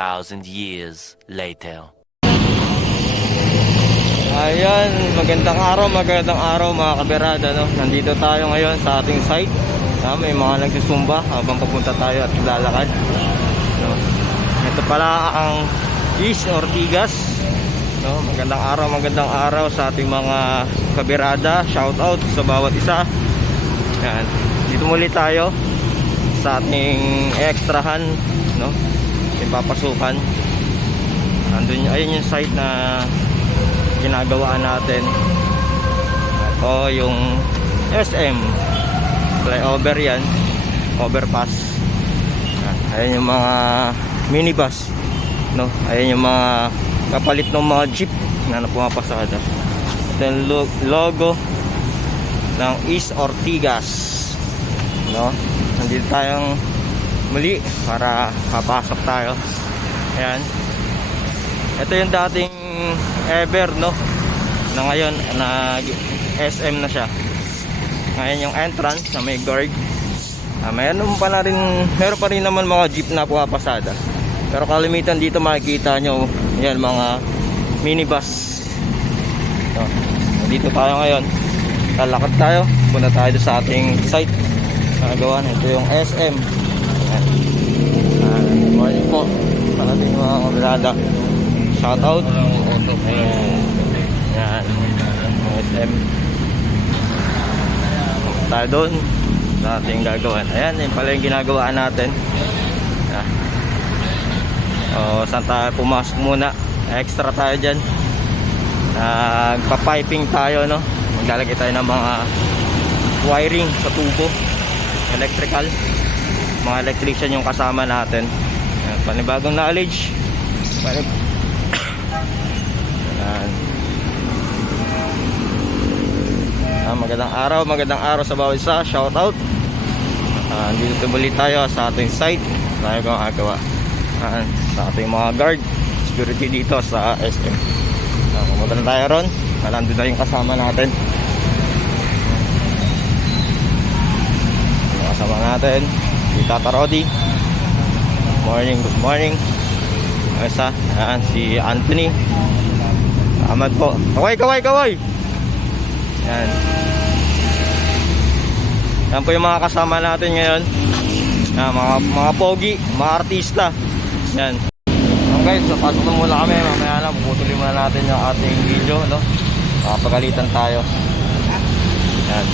2,000 years later. Ayan, magandang araw mga kaberada, no? Nandito tayo ngayon sa ating site. May mga nagsusumba habang papunta tayo at lalakad, no? Ito pala ang East Ortigas, no? Magandang araw sa ating mga kaberada. Shout out sa bawat isa. Yan. Dito muli tayo sa ating ekstrahan, no? Ipapasukan. Ayun yung site na ginagawaan natin. Ito yung SM flyover, yan, overpass. Ayan yung mga minibus, no? Ayan yung mga kapalit ng mga jeep na pumapasada. Then logo ng East Ortigas, no? Nandito tayong muli para papasok tayo. Ayan, ito yung dating Ever, no? Na ngayon SM na siya. Ngayon yung entrance na may guard. Meron pa rin naman mga jeep na pumapasada. Pero kalimitan dito makikita nyo, yan, mga minibus. So, dito tayo ngayon. Lalakad tayo. Punta tayo sa ating site. Nagawa na. Ito yung SM. Good morning po sa ating mga kabilada. Shout out. Yan, SM. Tayo doon sa ating gagawin. Ayan, yun pala yung ginagawa natin. Saan tayo pumasok muna? Extra tayo dyan. Nagpa-piping tayo, no? Maglalagay tayo ng mga wiring sa tubo, electrical. Mga electrician yung kasama natin. Ayan, panibagong knowledge. Magandang araw sa bawat isa. Shout out. Dito muli tayo sa ating site. Tayo gumagawa sa ating mga guard security dito sa SM. Pumunta na tayo ron. Nandun na yung kasama natin. Kasama natin si Tata Rodi. Good morning. Isa, si Anthony. Salamat po. Kaway. Yan. Yan po yung mga kasama natin ngayon. Mga pogi, mga artista. Yan. Okay, so pasok na muna kami. Mamaya na, puputulin muna natin yung ating video, no? Pagalitan tayo. Yan.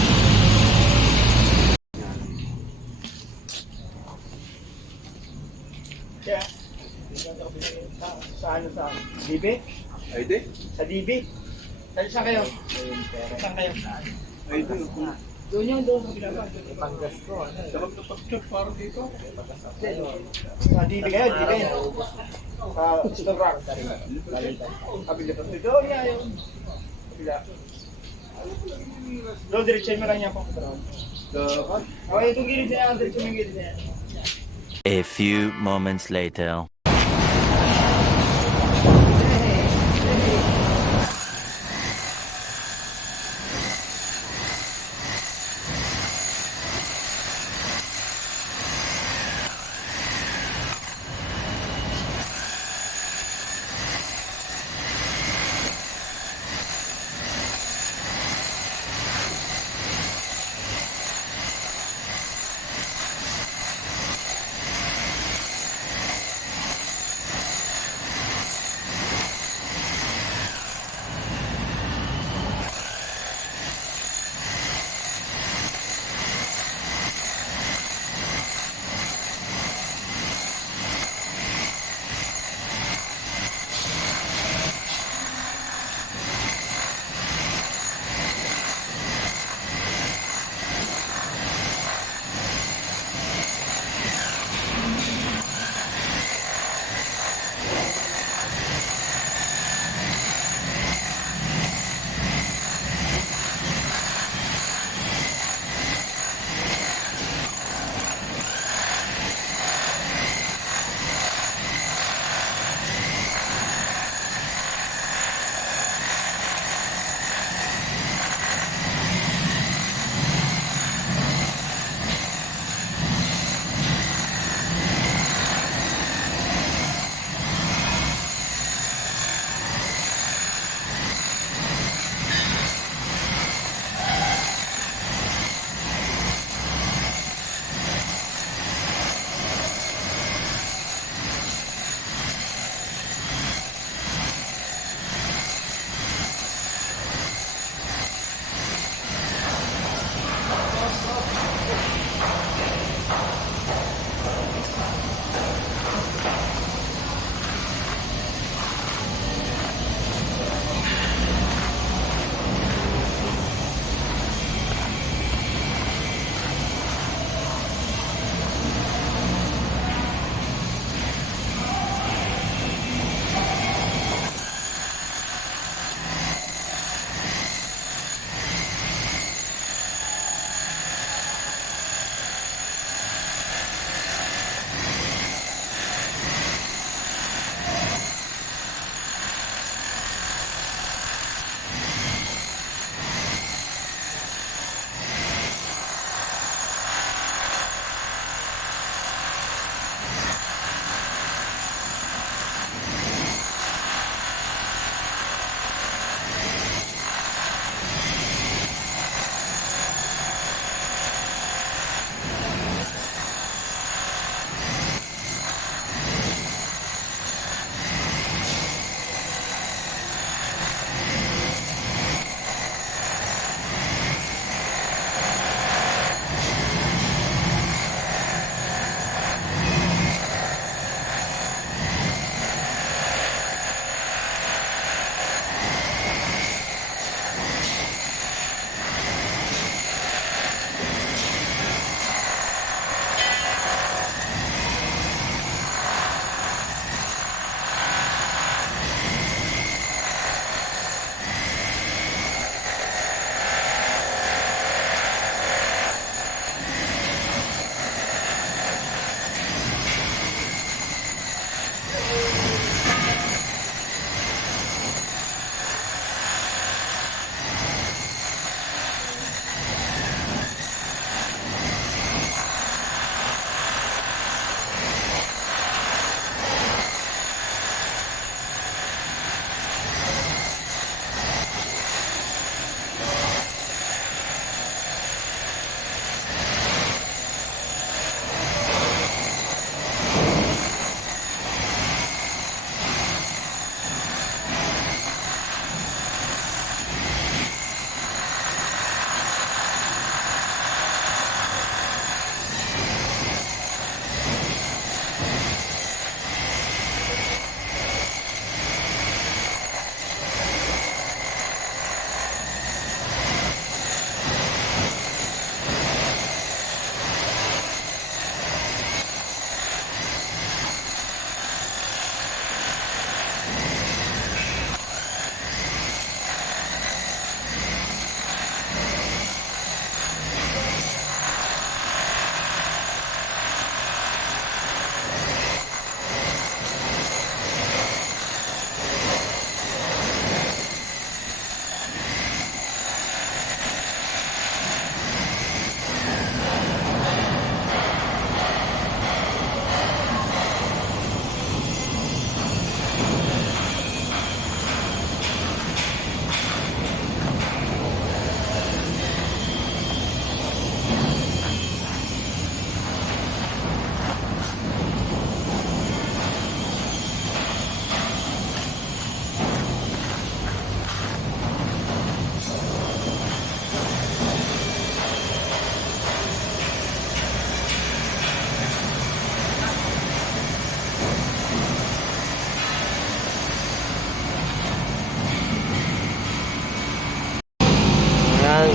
Sa DB? ID? Sa DB? Saan kayo? Saan kayo? ID. Doon sa pinaba. Panggas ko. Sarap na pag-check para dito. Sa DB kayo? DB? Sa Instagram. Kabila pa. Doon niya yun. Kabila. Doon, diretso mo lang niya po. Okay, itong gilid niya. Diretso mo yung gilid niya. A few moments later.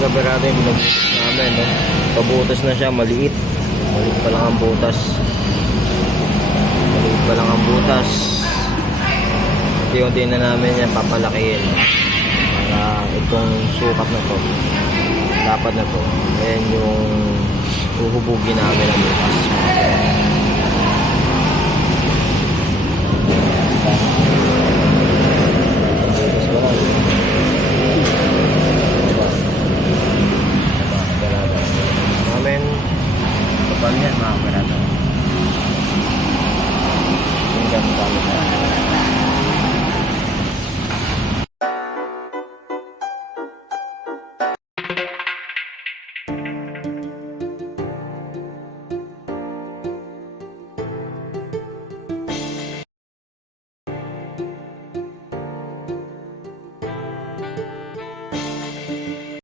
kaberado yung binubutas namin, no? Pabutas na siya, maliit. Maliit pa lang ang butas. Maliit pa lang ang butas. Unti-unti na namin yan papalakihin. Para itong sukat na to, dapat na to, ayan yung uhubugin namin ang butas. Butas pa lang. Namin kapal yan mga kaberado. Yung gamit namin.